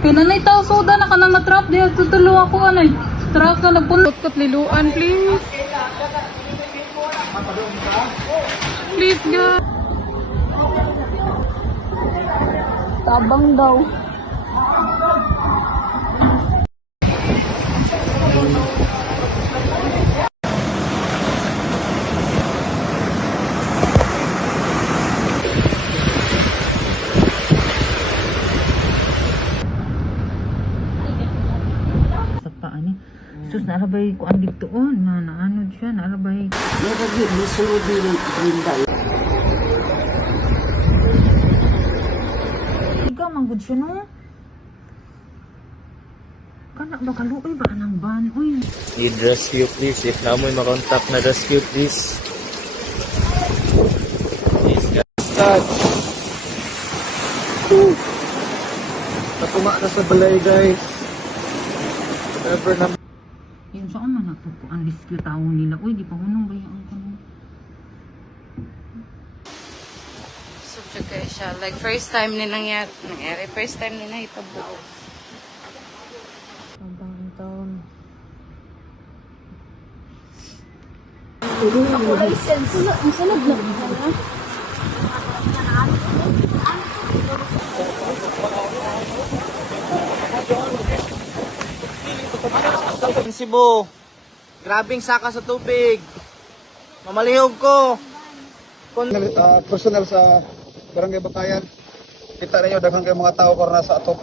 Pinanay tao soda na kanang na-trap diya tutulo ako anay. Truck na nagpunot kat liluan please. Please God. Tabang daw. Sa paan ni. Sus naalabay ko ang ditoon na naano siya naalabay. Nagagi bisulod din tinda. Ikaw manggod siya no. Kana ba kaluoy ba anang ban uy. Need rescue please. If namoy makontak na rescue please. Please God. Natuma na sa balay guys. Whatever na. Yung saan man nato ko ang rescue tao nila. Uy di pa hunong bayaan ko. So guys siya. Like first time ni nangyari. First time ni na hitabo. Abang taon. Ako license. Ang sunod na. Cebu. Grabing saka sa tubig. Mamalihog ko. Personal sa Barangay Batayan. Kita ninyo daghang kay mga tao para sa atop